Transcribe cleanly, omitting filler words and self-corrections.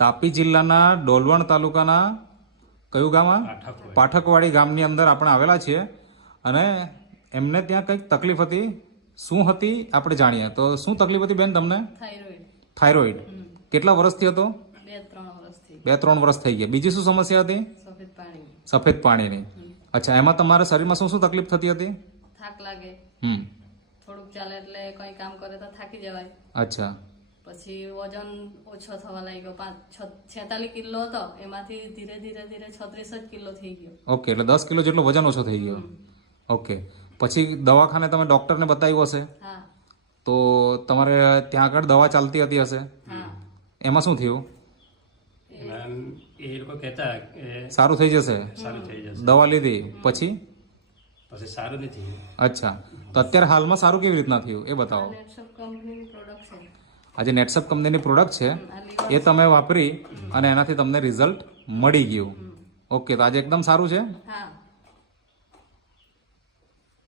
તાપી જિલ્લાના ડોલવણ તાલુકાના કયું ગામ? પાઠકવાડી ગામની અંદર આપણે આવેલા છીએ અને એમને ત્યાં કંઈક તકલીફ હતી. શું હતી આપણે જાણીએ. તો શું તકલીફ હતી બેન તમને? થાઇરોઇડ. કેટલા વર્ષથી હતો? 2-3 વર્ષ થઈ ગયા. બીજી શું સમસ્યા હતી? સફેદ પાણીની. અચ્છા, એમાં તમારા શરીરમાં શું શું તકલીફ થતી હતી? થાક લાગે, થોડુંક ચાલે એટલે કોઈ કામ કરે તો થાકી જવાય. અચ્છા. પછી વજન ઓછો થવા લાગ્યો. 46 કિલો હતો, એમાંથી ધીરે ધીરે 36 કિલો થઈ ગયો. ઓકે, એટલે 10 કિલો જેટલો વજન ઓછો થઈ ગયો. ઓકે, પછી દવાખાને તમે ડોક્ટરને બતાવ્યું હશે? હા. તો તમારે ત્યાં આગળ દવા ચાલતી હતી હશે? હા. એમાં શું થયું? એ લોકો કહેતા કે સારું થઈ જશે. દવા લીધી પછી સારું નથી. અચ્છા, તો અત્યારે હાલમાં સારું કેવી રીતના થયું એ બતાવો. નેટસપ કંપનીની પ્રોડક્ટ છે. આજે નેટસપ કંપનીની પ્રોડક્ટ છે એ તમે વાપરી અને એનાથી તમને રિઝલ્ટ મળી ગયું. ઓકે, તો આજે એકદમ સારું છે. હા.